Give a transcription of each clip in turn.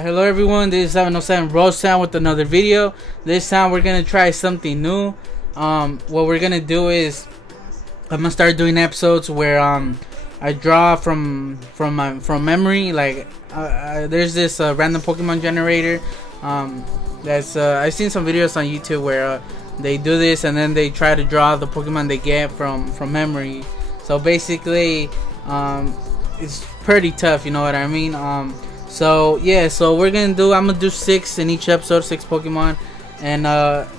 Alright, hello everyone, this is 707 Rose Town with another video. This time we're gonna try something new. What we're gonna do is I'm gonna start doing episodes where I draw from memory. Like there's this random Pokemon generator. That's I've seen some videos on YouTube where they do this and then they try to draw the Pokemon they get from memory. So basically, it's pretty tough, you know what I mean? So yeah, so I'm gonna do 6 in each episode, 6 Pokemon, and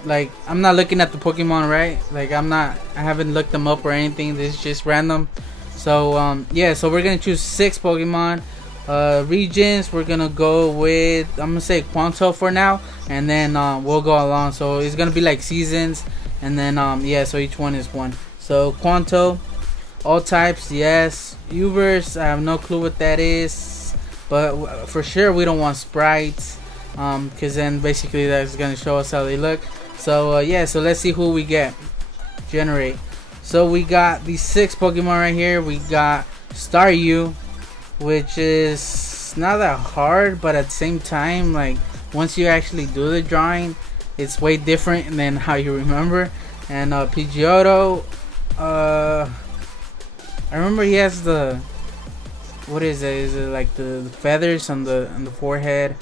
like I'm not looking at the Pokemon, right? Like I haven't looked them up or anything. This is just random. So yeah, so we're gonna choose 6 Pokemon. Regions, we're gonna go with, I'm gonna say Kanto for now, and then we'll go along. So it's gonna be like seasons, and then yeah, so each one is one. So Kanto, all types, yes. Uverse, I have no clue what that is. But for sure we don't want sprites, because then basically that's gonna show us how they look. So yeah, so let's see who we get. Generate. So we got these 6 Pokemon right here. We got Staryu, which is not that hard, but at the same time, like once you actually do the drawing, it's way different than how you remember. And Pidgeotto, I remember he has the, what is it? Is it like the feathers on the forehead?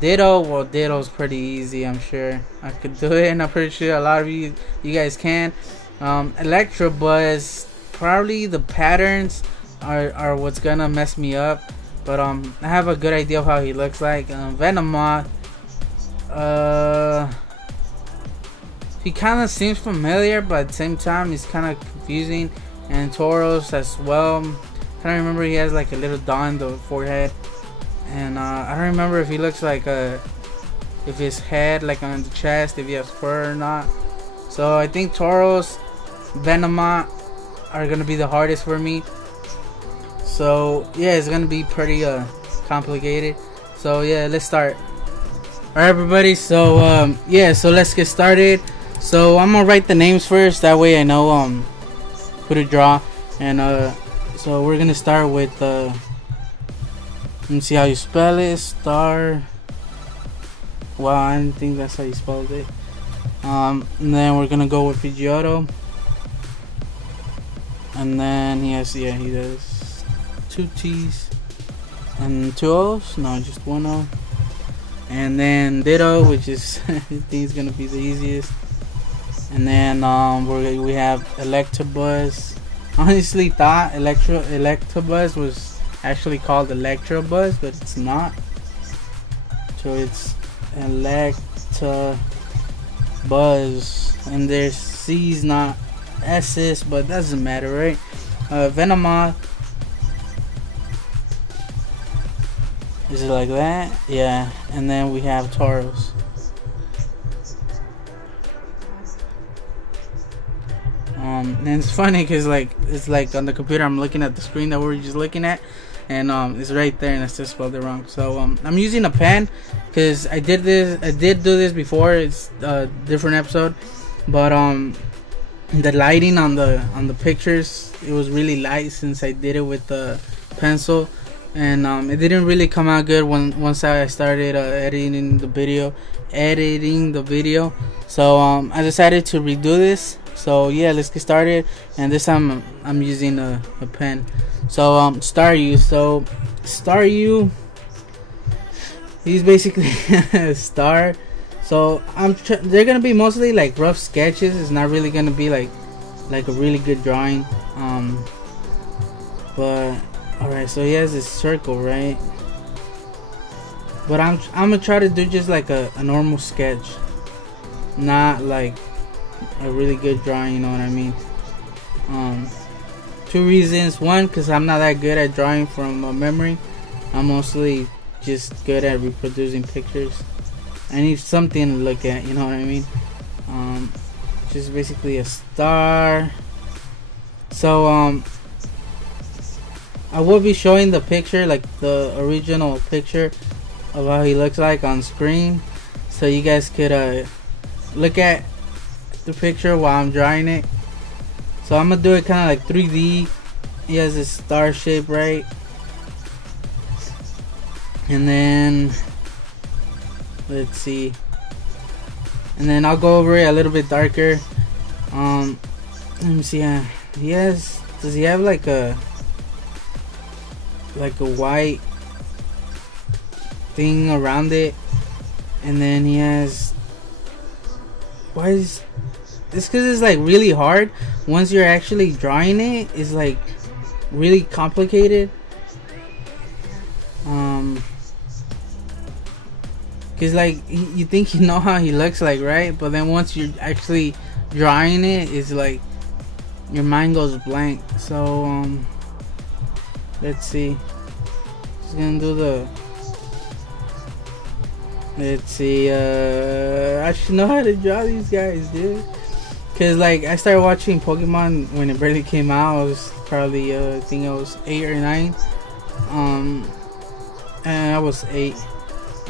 Ditto. Well, Ditto's pretty easy. I'm sure I could do it, and I'm pretty sure a lot of you guys can. Electabuzz, probably the patterns are what's gonna mess me up, but I have a good idea of how he looks like. Venomoth, he kind of seems familiar, but at the same time he's kind of confusing. And Tauros as well. I don't remember, he has like a little dot on the forehead, and I don't remember if he looks like if his head like on the chest, if he has fur or not. So I think Tauros, Venomoth are gonna be the hardest for me. So yeah, it's gonna be pretty complicated. So yeah, let's start. Alright everybody, so yeah, so let's get started. So I'm gonna write the names first, that way I know who to draw. And so we're gonna start with let me see how you spell it. Star. Wow, I didn't think that's how you spelled it. And then we're gonna go with Pidgeotto. And then he has, yeah, he does 2 T's and 2 O's. No, just 1 O. And then Ditto, which is I think is gonna be the easiest. And then we have Electabuzz. Honestly thought Electabuzz was actually called Electabuzz, but it's not. So it's Electabuzz, and there's C's, not S's, but doesn't matter, right? Venomoth. Is it like that? Yeah. And then we have Tauros. And it's funny because it's like on the computer I'm looking at the screen that we're just looking at, and it's right there and I still spelled it wrong. So I'm using a pen because I did do this before. It's a different episode, but the lighting on the pictures, it was really light since I did it with the pencil, and it didn't really come out good once I started editing the video. So I decided to redo this. So yeah, let's get started, and this time I'm using a pen. So Staryu. So Staryu, he's basically a star. So they're gonna be mostly like rough sketches. It's not really gonna be like a really good drawing. But alright, so he has this circle, right? But I'm gonna try to do just like a normal sketch, not like a really good drawing, you know what I mean? 2 reasons. One, because I'm not that good at drawing from memory. I'm mostly just good at reproducing pictures. I need something to look at, you know what I mean? Just basically a star. So I will be showing the picture, like the original picture of how he looks like on screen, so you guys could look at the picture while I'm drawing it. So I'm gonna do it kind of like 3D. He has this star shape, right? And then Let's see. And then I'll go over it a little bit darker. Let me see. Does he have like a white thing around it? And then he has, why is this? Because it's like really hard. Once you're actually drawing it, it's like really complicated. Cause like you think you know how he looks like, right? But then once you're actually drawing it, it's like your mind goes blank. So let's see. Just gonna do the. Let's see. I should know how to draw these guys, dude. Cause like I started watching Pokemon when it barely came out. I was probably I think I was 8 or 9. And I was 8.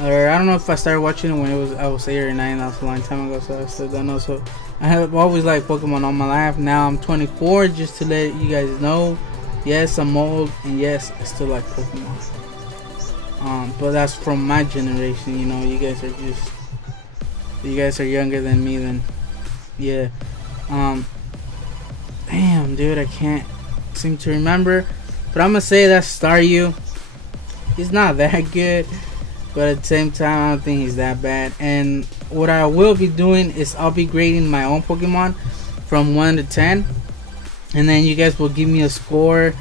Or I don't know if I started watching it when I was 8 or 9. That was a long time ago, so I still don't know. So I have always liked Pokemon all my life. Now I'm 24, just to let you guys know. Yes, I'm old, and yes, I still like Pokemon. But that's from my generation. You know, you guys are younger than me. Then yeah. Damn, dude, I can't seem to remember. But I'm gonna say that's Staryu. He's not that good, but at the same time, I don't think he's that bad. And what I will be doing is I'll be grading my own Pokemon from 1 to 10, and then you guys will give me a score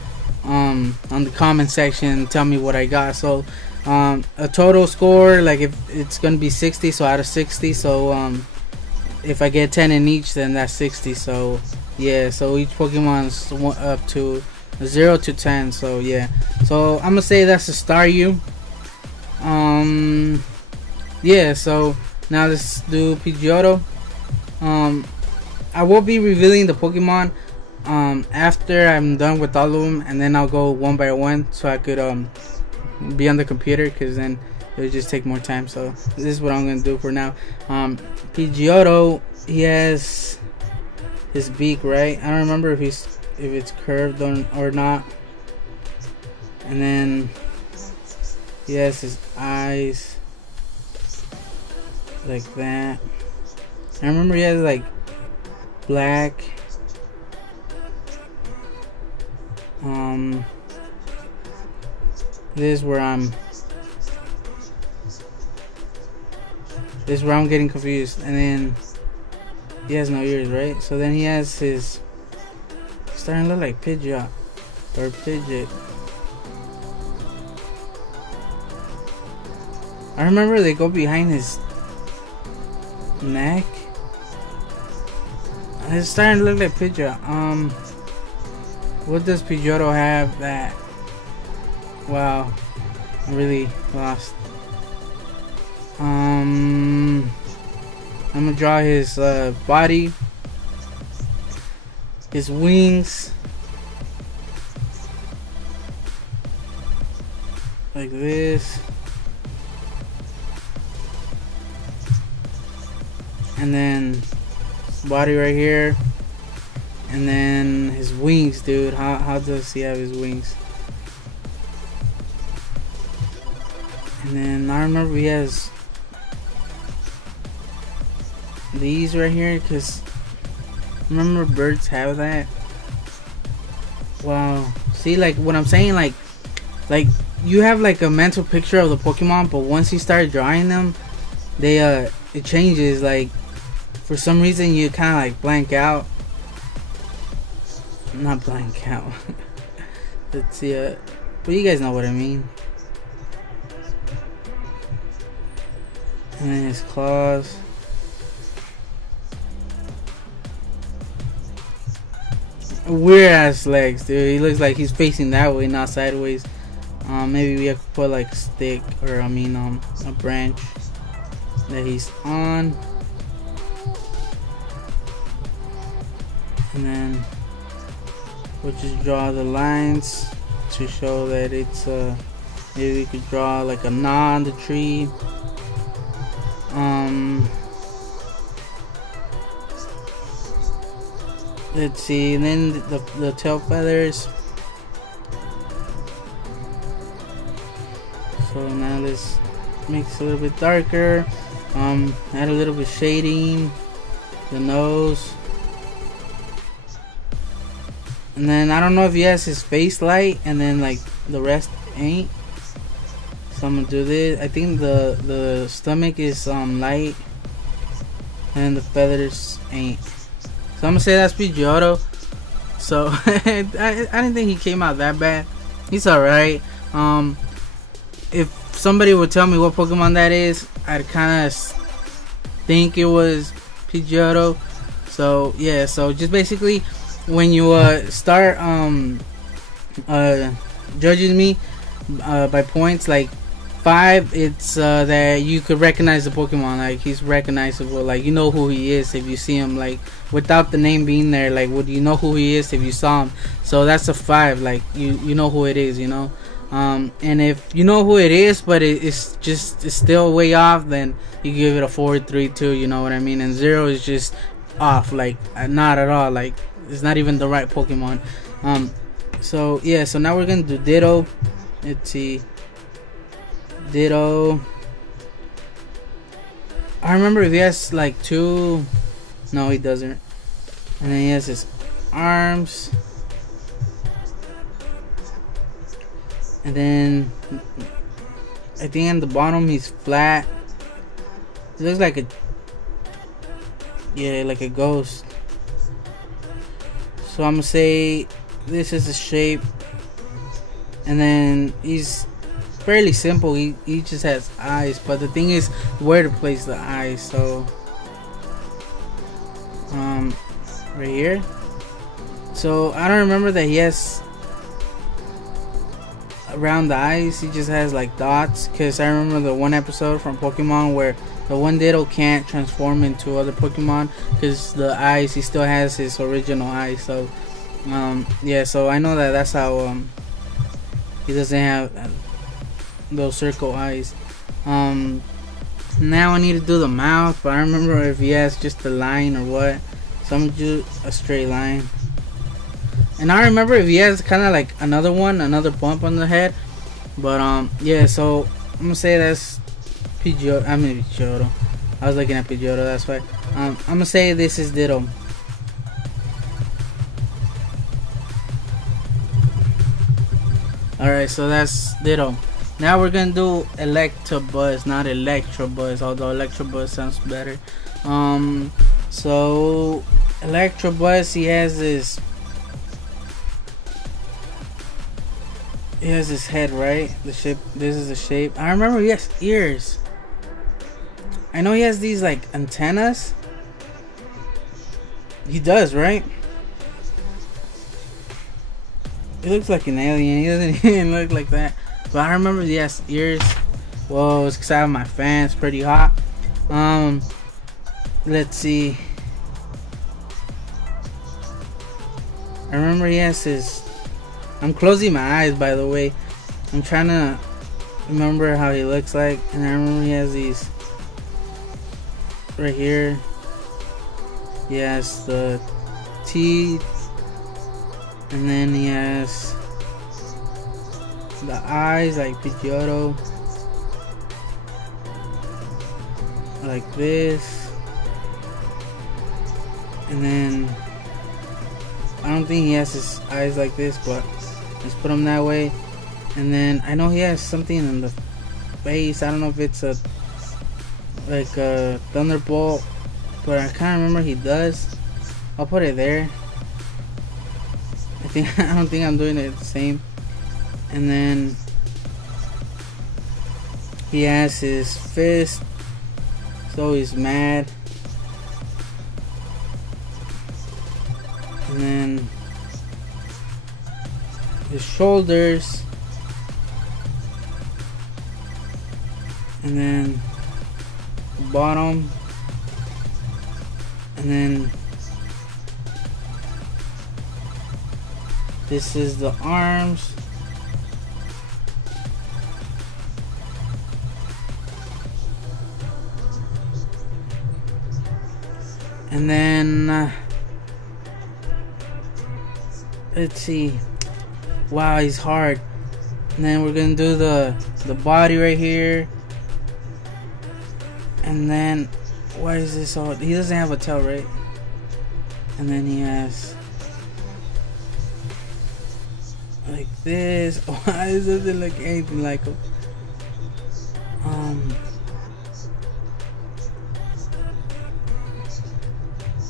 on the comment section. Tell me what I got. So a total score, like if it's gonna be 60, so out of 60. So if I get 10 in each, then that's 60. So yeah, so each Pokemon's up to 0 to 10. So yeah, so I'm gonna say that's a Staryu. Yeah, so now let's do Pidgeotto. I will be revealing the Pokemon after I'm done with all of them, and then I'll go one by one so I could be on the computer, because then it would just take more time. So this is what I'm gonna do for now. Pidgeotto, he has his beak, right? I don't remember if it's curved or not. And then he has his eyes like that. I remember he has like black. This is where I'm getting confused. And then he has no ears, right? So then he has his, starting to look like Pidgeot or Pidgeot. I remember they go behind his neck. It's starting to look like Pidgeot. What does Pidgeotto have that? Wow, I'm really lost. I'm gonna draw his body, his wings, like this, and then his body right here, and then his wings, dude. How does he have his wings? And then I remember he has these right here, because remember birds have that. Wow, see, like what I'm saying, like you have like a mental picture of the Pokemon, but once you start drawing them, they it changes. Like for some reason you kind of like blank out. Not blank out. Let's see, but you guys know what I mean. And then his claws. Weird ass legs, dude. He looks like he's facing that way, not sideways. Maybe we have to put like a stick, or I mean a branch that he's on. And then we'll just draw the lines to show that it's maybe we could draw like a knot on the tree. Let's see, and then the tail feathers. So now let's make it a little bit darker. Add a little bit of shading, the nose, and then I don't know if he has his face light, and then like the rest ain't. So I'm gonna do this. I think the stomach is light, and the feathers ain't. So I'm gonna say that's Pidgeotto. So I didn't think he came out that bad. He's alright. If somebody would tell me what Pokemon that is, I'd kind of think it was Pidgeotto. So yeah, so just basically when you start judging me by points, like 5, it's that you could recognize the Pokemon, like he's recognizable, like you know who he is if you see him, like without the name being there, like would you know who he is if you saw him? So that's a 5, like you know who it is, you know. And if you know who it is, but it's still way off, then you give it a 4, 3, 2, you know what I mean. And 0 is just off, like not at all, like it's not even the right Pokemon. So yeah, so now we're gonna do Ditto. Let's see, Ditto. I remember if he has like 2, no he doesn't, and then he has his arms. And then I think on the bottom he's flat. It looks like like a ghost. So I'm gonna say this is the shape. And then he's fairly simple. He just has eyes, but the thing is where to place the eyes. So right here. So I don't remember that he has around the eyes, he just has like dots, because I remember the one episode from Pokemon where the one Ditto can't transform into other Pokemon because the eyes, he still has his original eyes. So yeah, so I know that that's how he doesn't have those circle eyes. Now I need to do the mouth, but I don't remember if he has just a line or what, so I'm gonna do a straight line. And I remember if he has kind of like another bump on the head. But yeah, so I'm gonna say that's Pidgeotto. I mean Pidgeotto. I was looking at Pidgeotto, that's why. I'm gonna say this is Ditto. Alright, so that's Ditto. Now we're gonna do Electabuzz, not Electabuzz, although Electabuzz sounds better. So Electabuzz, he has this. He has his head, right? The shape. This is the shape. I remember he has ears. I know he has these like antennas. He does, right? He looks like an alien. He doesn't even look like that. But I remember he has ears. Whoa, it's because I have my fan. It's pretty hot. Let's see. I remember he has his. I'm closing my eyes, by the way. I'm trying to remember how he looks like. And I remember he has these right here. He has the teeth. And then he has the eyes like Pidgeotto. Like this. And then I don't think he has his eyes like this, but let's put him that way. And then I know he has something in the face. I don't know if it's a like a thunderbolt, but I kind of remember he does. I'll put it there. I don't think I'm doing it the same. And then he has his fist, so he's mad. And then his shoulders, and then the bottom, and then this is the arms. And then let's see. Wow, he's hard. And then we're gonna do the body right here. And then, why is this all? He doesn't have a tail, right? And then he has like this. Why does it look anything like him?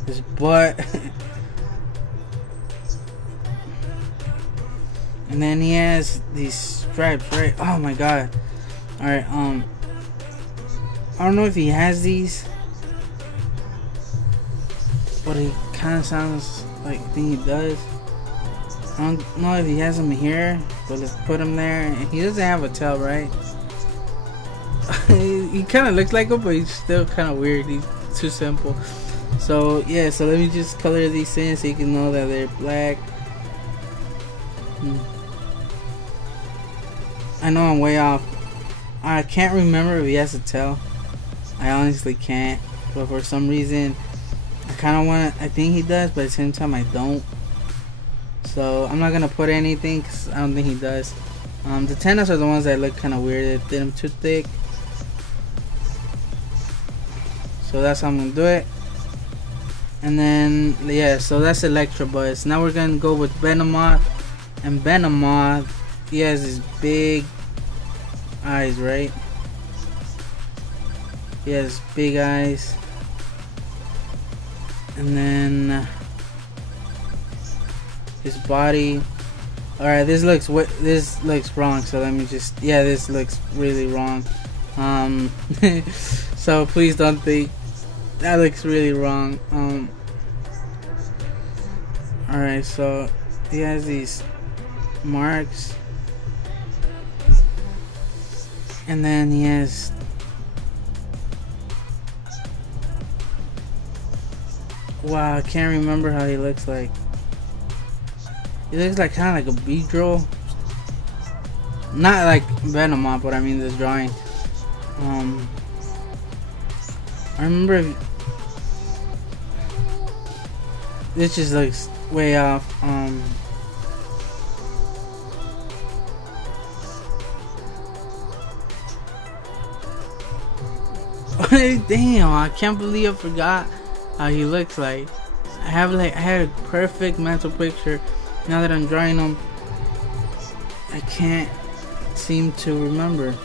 His butt. And then he has these stripes, right? Oh my god. Alright, I don't know if he has these, but he kind of sounds like I think he does. I don't know if he has them here, but let's put him there. He doesn't have a tail, right? He kind of looks like him, but he's still kind of weird. He's too simple. So yeah, so let me just color these in so you can know that they're black. I know I'm way off. I can't remember if he has a tail. I honestly can't. But for some reason, I kind of want to. I think he does, but at the same time, I don't. So I'm not gonna put anything because I don't think he does. The tennis are the ones that look kind of weird. They did them too thick. So that's how I'm gonna do it. And then yeah, so that's Electabuzz. Now we're gonna go with Venomoth. And Venomoth, he has these big eyes, right? He has big eyes. And then his body. Alright, this looks wrong, so let me just, yeah, this looks really wrong. So please don't think that looks really wrong. Alright, so he has these marks, and then he has wow, I can't remember how he looks like. He looks like kind of like a Beedrill, not like Venomoth, but I mean this drawing. I remember this just looks way off. Damn, I can't believe I forgot how he looks like. I had a perfect mental picture. Now that I'm drawing him, I can't seem to remember.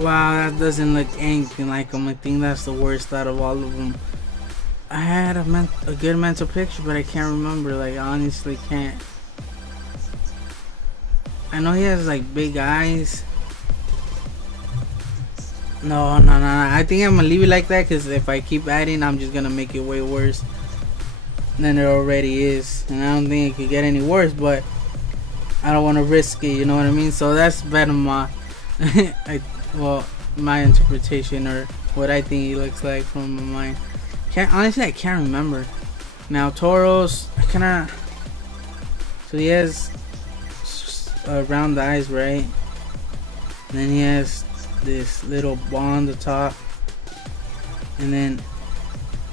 Wow, that doesn't look anything like him. I think that's the worst out of all of them. I had a good mental picture, but I can't remember. Like, I honestly can't. I know he has like big eyes. No. I think I'm gonna leave it like that, because if I keep adding, I'm just gonna make it way worse than it already is. And I don't think it could get any worse, but I don't want to risk it, you know what I mean? So that's Venomoth. Well, my interpretation, or what I think he looks like from my mind. Honestly, I can't remember. Now Tauros, I kinda. So he has round eyes, right? And then he has this little ball on the top, and then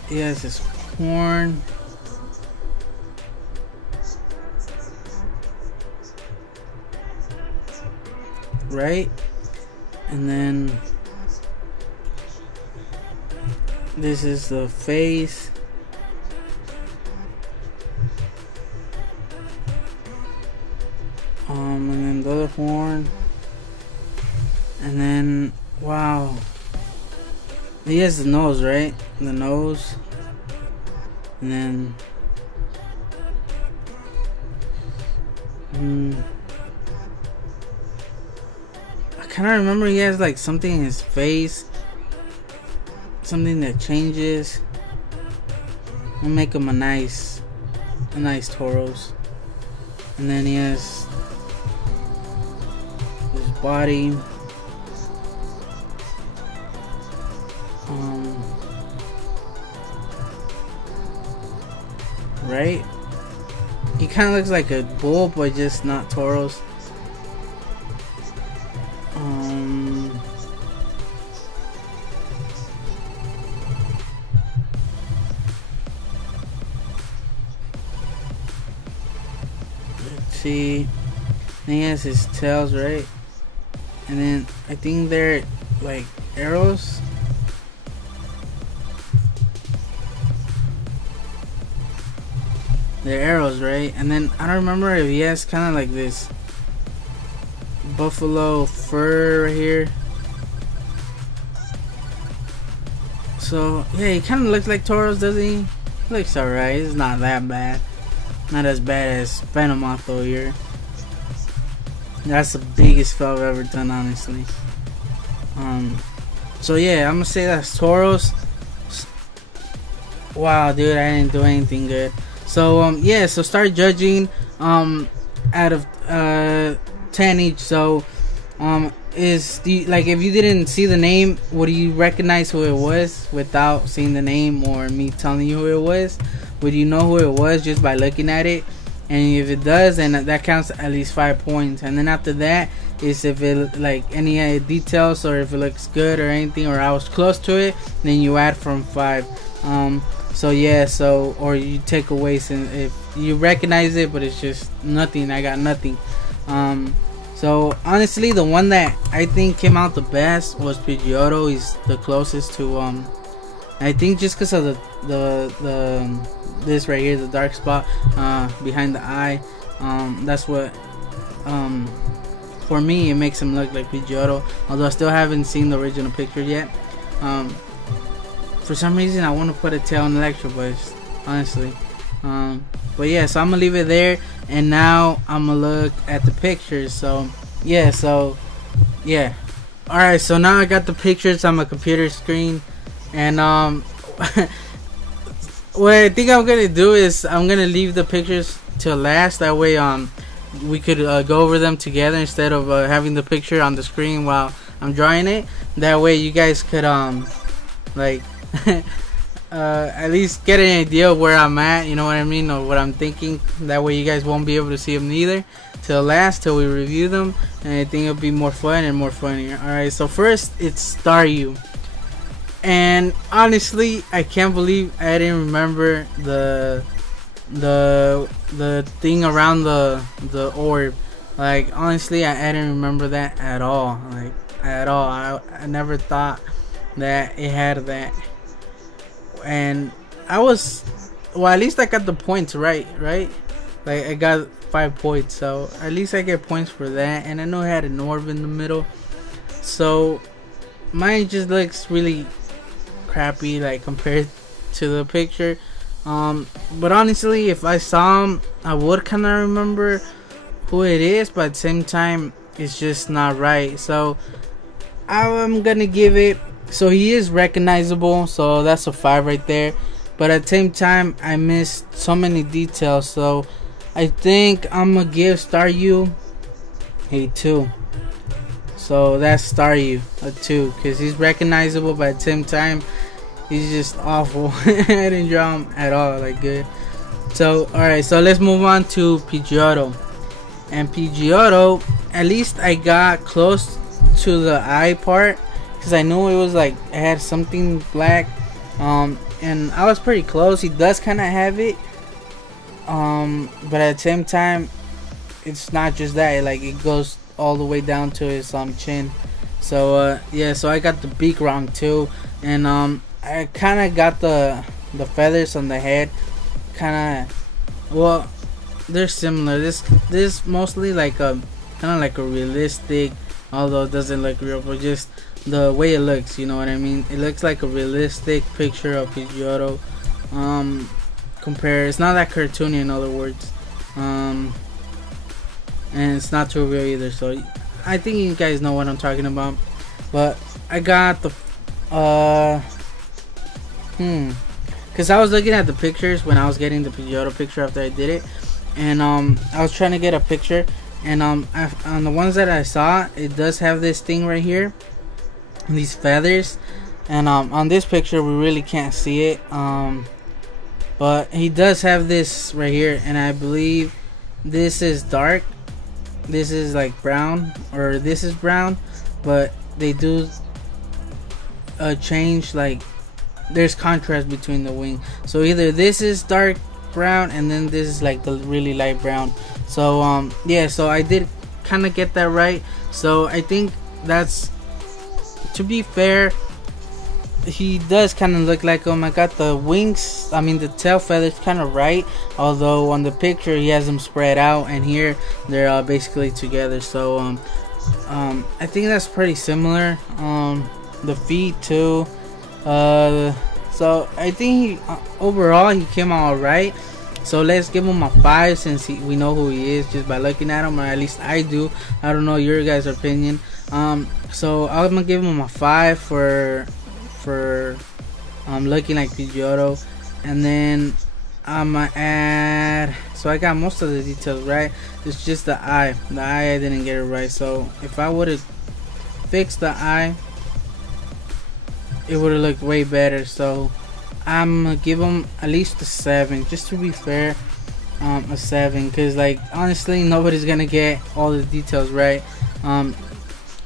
he has this horn. Right? And then this is the face. And then the other horn. And then, wow, he has the nose, right? The nose. And then I kind of remember he has like something in his face, something that changes. I'll make him a nice Tauros. And then he has his body. Right? He kind of looks like a bull, but just not Tauros. Let's see. And he has his tails, right? And then I think they're like arrows. their arrows, right? And then I don't remember if he has kind of like this buffalo fur right here. So yeah, he kind of looks like Tauros, doesn't he? Looks alright. It's not that bad. Not as bad as Venomoth though here. That's the biggest fail I've ever done, honestly. So yeah, I'm gonna say that's Tauros. Wow, dude, I didn't do anything good. So yeah, so start judging out of 10 each. So like, if you didn't see the name, would you recognize who it was without seeing the name or me telling you who it was? Would you know who it was just by looking at it? And if it does, then that counts at least 5 points. And then after that is if it like any details, or if it looks good or anything, or I was close to it, then you add from 5. So yeah, so, or you take away if you recognize it but it's just nothing. I got nothing. So honestly, the one that I think came out the best was Pidgeotto. He's the closest to I think, just because of the this right here, the dark spot behind the eye. That's what for me, it makes him look like Pidgeotto, although I still haven't seen the original picture yet. For some reason I want to put a tail on Electabuzz, honestly. But yeah, so I'm gonna leave it there, and now I'm gonna look at the pictures. So yeah, alright, so now I got the pictures on my computer screen, and what I think I'm gonna do is I'm gonna leave the pictures till last. That way we could go over them together instead of having the picture on the screen while I'm drawing it. That way you guys could like at least get an idea of where I'm at, you know what I mean, or what I'm thinking. That way you guys won't be able to see them neither till last, till we review them, and I think it'll be more fun and more funnier. Alright, so first it's Staryu, and honestly I can't believe I didn't remember the thing around the orb. Like, honestly, I didn't remember that at all, like at all. I never thought that it had that. And I was, well, at least I got the points right? Like, I got 5 points, so at least I get points for that. And I know it had an orb in the middle, so mine just looks really crappy, like, compared to the picture. But honestly, if I saw him, I would kind of remember who it is, but at the same time, it's just not right. So I'm gonna give it, so he is recognizable, so that's a 5 right there. But at the same time, I missed so many details, so I think I'm gonna give Staryu a 2. So that's Staryu, a 2, because he's recognizable, but at the same time, he's just awful. I didn't draw him at all, like, good. So alright, so let's move on to Pidgeotto. And Pidgeotto, at least I got close to the eye part, because I knew it was like, it had something black, and I was pretty close. He does kind of have it, but at the same time, it's not just that, like, it goes all the way down to his chin. So yeah, so I got the beak wrong too, and I kind of got the feathers on the head, kind of, well, they're similar. This mostly like a kind of like a realistic, although it doesn't look real, but just the way it looks, you know what I mean. It looks like a realistic picture of Pidgeotto. It's not that cartoony, in other words, and it's not too real either. So I think you guys know what I'm talking about. But I got the because I was looking at the pictures when I was getting the Pidgeotto picture after I did it, and I was trying to get a picture, and on the ones that I saw, it does have this thing right here, these feathers, and on this picture we really can't see it, but he does have this right here, and I believe this is dark, this is like brown, or this is brown, but they do change, like there's contrast between the wing, so either this is dark brown and then this is like the really light brown. So yeah, so I did kind of get that right. So I think that's, to be fair, he does kind of look like him. I got the wings, I mean the tail feathers kind of right, although on the picture he has them spread out, and here they're basically together. So I think that's pretty similar. The feet too. So I think overall he came out alright. So let's give him a 5 since we know who he is just by looking at him, or at least I do. I don't know your guys' opinion. So I'm gonna give him a 5 for looking like Pidgeotto, and then I'm gonna add. So I got most of the details right. It's just the eye. The eye I didn't get it right. So if I would have fixed the eye, it would have looked way better. So I'm gonna give him at least a 7, just to be fair. A 7, because like honestly nobody's gonna get all the details right,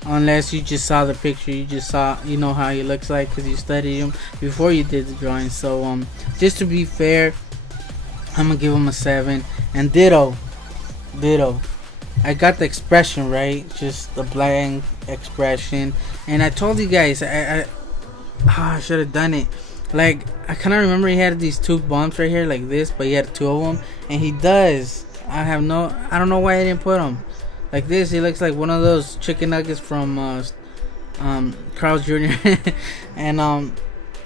unless you just saw the picture. You know how he looks like because you studied him before you did the drawing. So just to be fair, I'm gonna give him a 7. And Ditto, I got the expression right, just the blank expression. And I told you guys I should have done it. Like, I kind of remember he had these 2 bumps right here like this, but he had 2 of them, and he does. I don't know why I didn't put him like this. He looks like one of those chicken nuggets from Carl Jr. And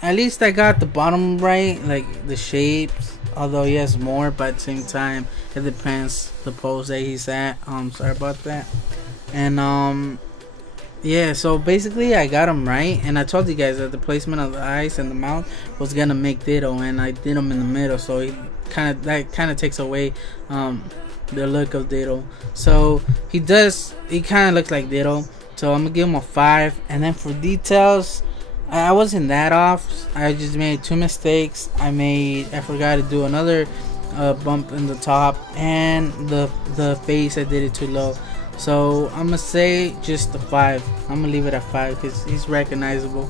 at least I got the bottom right, like the shapes, although he has more, but at the same time it depends the pose that he's at. Sorry about that. And yeah, so basically I got him right, and I told you guys that the placement of the eyes and the mouth was gonna make Ditto, and I did him in the middle, so that kind of takes away the look of Ditto. So he kind of looks like Ditto, so I'm gonna give him a 5. And then for details, I wasn't that off. I just made 2 mistakes. I forgot to do another bump in the top, and the face I did it too low. So I'm gonna say just a 5. I'm gonna leave it at 5 because he's recognizable.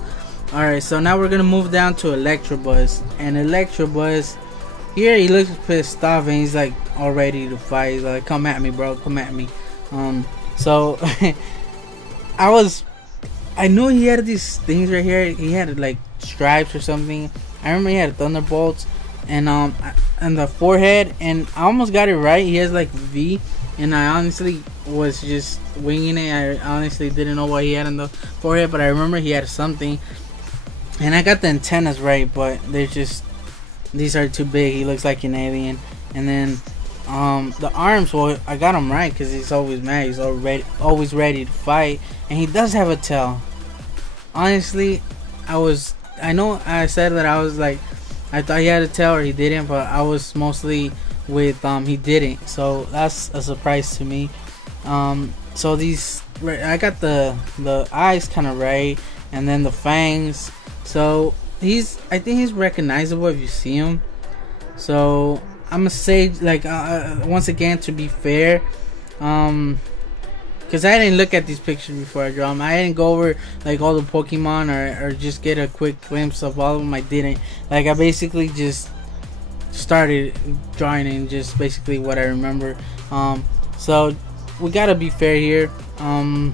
Alright, so now we're gonna move down to Electabuzz. And Electabuzz, here he looks pissed off and he's like all ready to fight. He's like, come at me, bro, come at me. So I knew he had these things right here. He had like stripes or something. I remember he had thunderbolts and the forehead, and I almost got it right. He has like V. And I honestly was just winging it. I honestly didn't know what he had on the forehead, but I remember he had something. And I got the antennas right, but these are too big. He looks like an alien. And then the arms, well, I got him right because he's always mad. He's always ready to fight, and he does have a tail. Honestly, I know I said that I was like, I thought he had a tail or he didn't, but I was mostly with he didn't, so that's a surprise to me. So I got the eyes kind of right, and then the fangs. So I think he's recognizable if you see him. So I'm gonna say, like, once again, to be fair, because I didn't look at these pictures before I draw them. I didn't go over like all the Pokemon or just get a quick glimpse of all of them. I didn't. Like, I basically just started drawing in just basically what I remember. So we gotta be fair here. And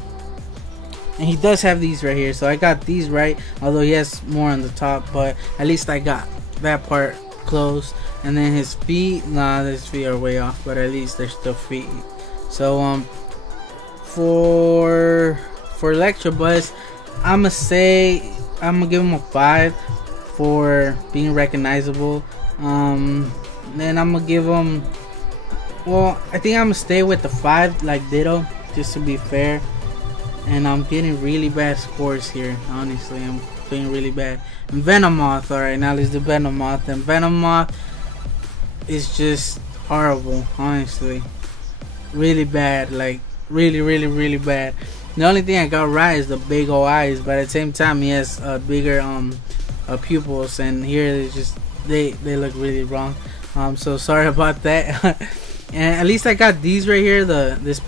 he does have these right here, so I got these right, although he has more on the top, but at least I got that part close. And then his feet, his feet are way off, but at least they're still feet. So for Electabuzz, I'm gonna give him a 5 for being recognizable. Then I'm gonna give him, well, I think I'm gonna stay with the 5 like Ditto, just to be fair. And I'm getting really bad scores here, honestly. I'm doing really bad. And Venomoth, alright, now let's do Venomoth. And Venomoth is just horrible, honestly. Really bad, like really bad. The only thing I got right is the big old eyes, but at the same time he has bigger pupils, and here it's just they look really wrong. So sorry about that. And at least I got these right here, this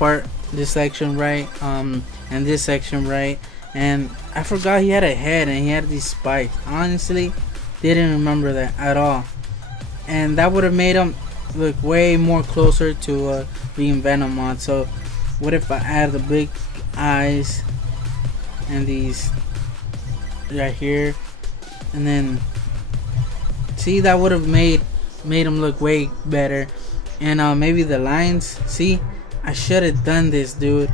section right, and this section right. And I forgot he had a head and he had these spikes. Honestly, didn't remember that at all, and that would have made him look way more closer to being Venomoth. So what if I add the big eyes and these right here, and then see, that would have made him look way better. And maybe the lines. See, I should have done this, dude.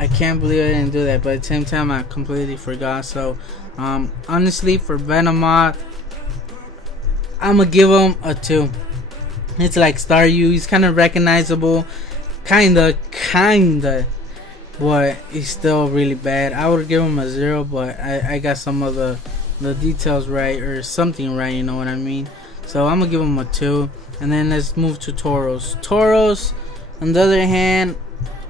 I can't believe I didn't do that, but at the same time I completely forgot. So honestly, for Venomoth, I'm gonna give him a 2. It's like Staryu. He's kind of recognizable, kinda, but he's still really bad. I would give him a 0, but I got some of the details right, or something right, you know what I mean. So I'm gonna give him a 2. And then let's move to Tauros. Tauros, on the other hand,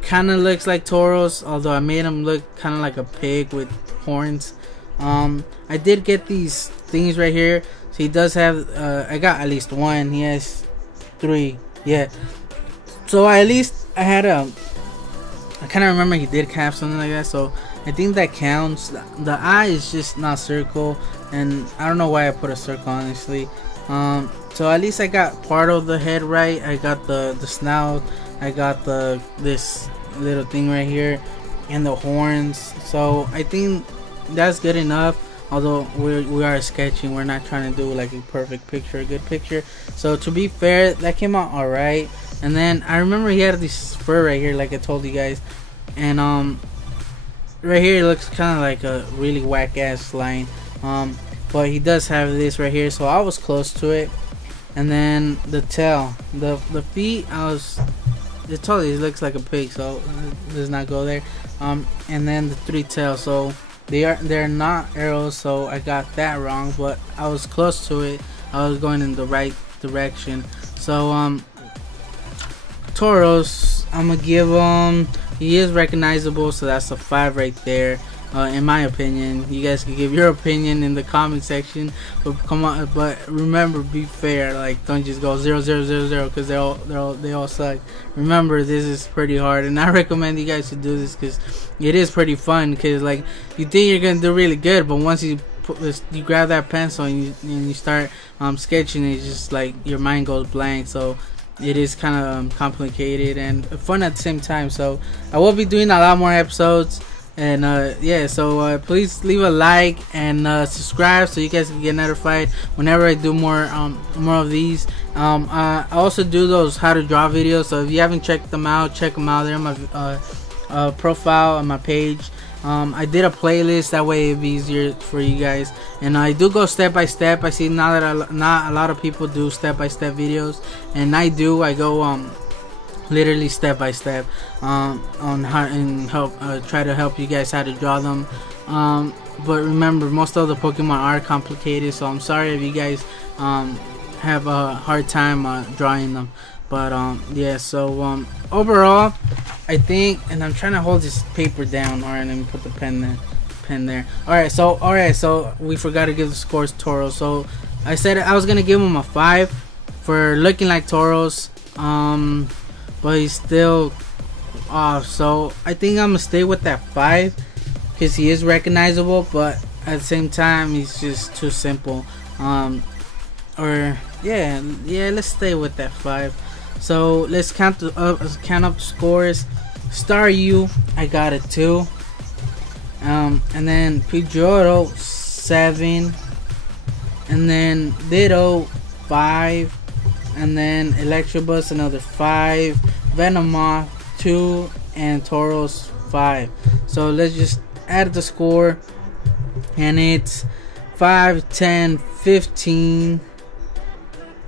kind of looks like Tauros, although I made him look kind of like a pig with horns. I did get these things right here. So he does have, I got at least 1. He has 3. Yeah. So at least I had I kind of remember he did have something like that. So I think that counts. The eye is just not circle, and I don't know why I put a circle, honestly. So at least I got part of the head right. I got the snout. I got this little thing right here, and the horns. So I think that's good enough. Although we are sketching, we're not trying to do like a perfect picture, a good picture. So to be fair, that came out alright. And then I remember he had this fur right here, like I told you guys, and right here it looks kind of like a really whack ass line. But he does have this right here, so I was close to it. And then the tail, the feet, I told you it looks like a pig, so it does not go there. And then the 3 tails, so they're not arrows, so I got that wrong, but I was close to it. I was going in the right direction. So Tauros, I'm gonna give him, he is recognizable, so that's a 5 right there. In my opinion, you guys can give your opinion in the comment section, but come on, but remember, be fair. Like, don't just go 0 0 0 0 because they all suck. Remember, this is pretty hard, and I recommend you guys to do this because it is pretty fun. Because like, you think you're gonna do really good, but once you grab that pencil and you start sketching, it's just like your mind goes blank. So it is kind of complicated and fun at the same time. So I will be doing a lot more episodes. And yeah, so please leave a like and subscribe so you guys can get notified whenever I do more of these. I also do those how to draw videos, so if you haven't checked them out, check them out. They're on my profile on my page. I did a playlist, that way it'd be easier for you guys. And I do go step by step. I see now that not a lot of people do step by step videos, and I go literally step by step on how and try to help you guys how to draw them. But remember, most of the Pokemon are complicated, so I'm sorry if you guys have a hard time drawing them. But yeah, so overall, I think, and I'm trying to hold this paper down. All right, let me put the pen there. All right, so we forgot to give the scores to Tauros. So I said I was gonna give him a 5 for looking like Tauros. But he's still off, so I think I'm gonna stay with that 5 because he is recognizable, but at the same time he's just too simple. Or yeah, let's stay with that 5. So let's count up the scores. Staryu, I got a 2, and then Pidgeotto 7, and then Ditto 5. And then Electabuzz another 5, Venomoth 2, and Tauros 5. So let's just add the score, and it's 5, 10, 15,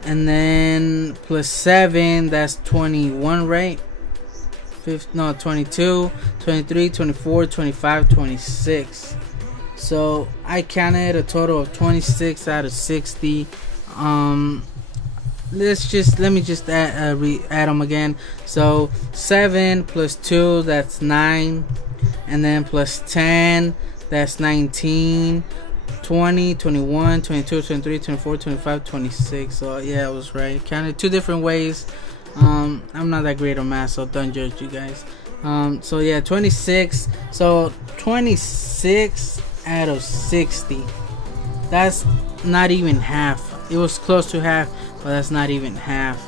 and then plus 7, that's 21, right? 22, 23, 24, 25, 26. So I counted a total of 26 out of 60. Let me just add them again. So 7 plus 2, that's 9, and then plus 10, that's 19, 20, 21, 22, 23, 24, 25, 26. So yeah, I was right. Counted 2 different ways. I'm not that great on math, so don't judge you guys. So yeah, 26. So 26 out of 60. That's not even half. It was close to half, but that's not even half.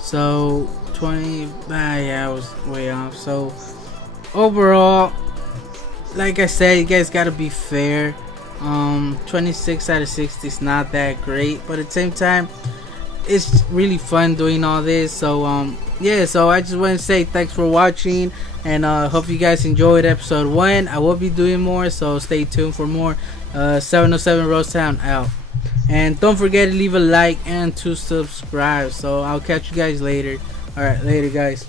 So 20, yeah, I was way off. So overall, like I said, you guys gotta be fair. 26 out of 60 is not that great, but at the same time it's really fun doing all this. So yeah, so I just want to say thanks for watching, and hope you guys enjoyed episode 1. I will be doing more, so stay tuned for more. 707 Rosetown out, and don't forget to leave a like and to subscribe. So I'll catch you guys later. Alright, later guys.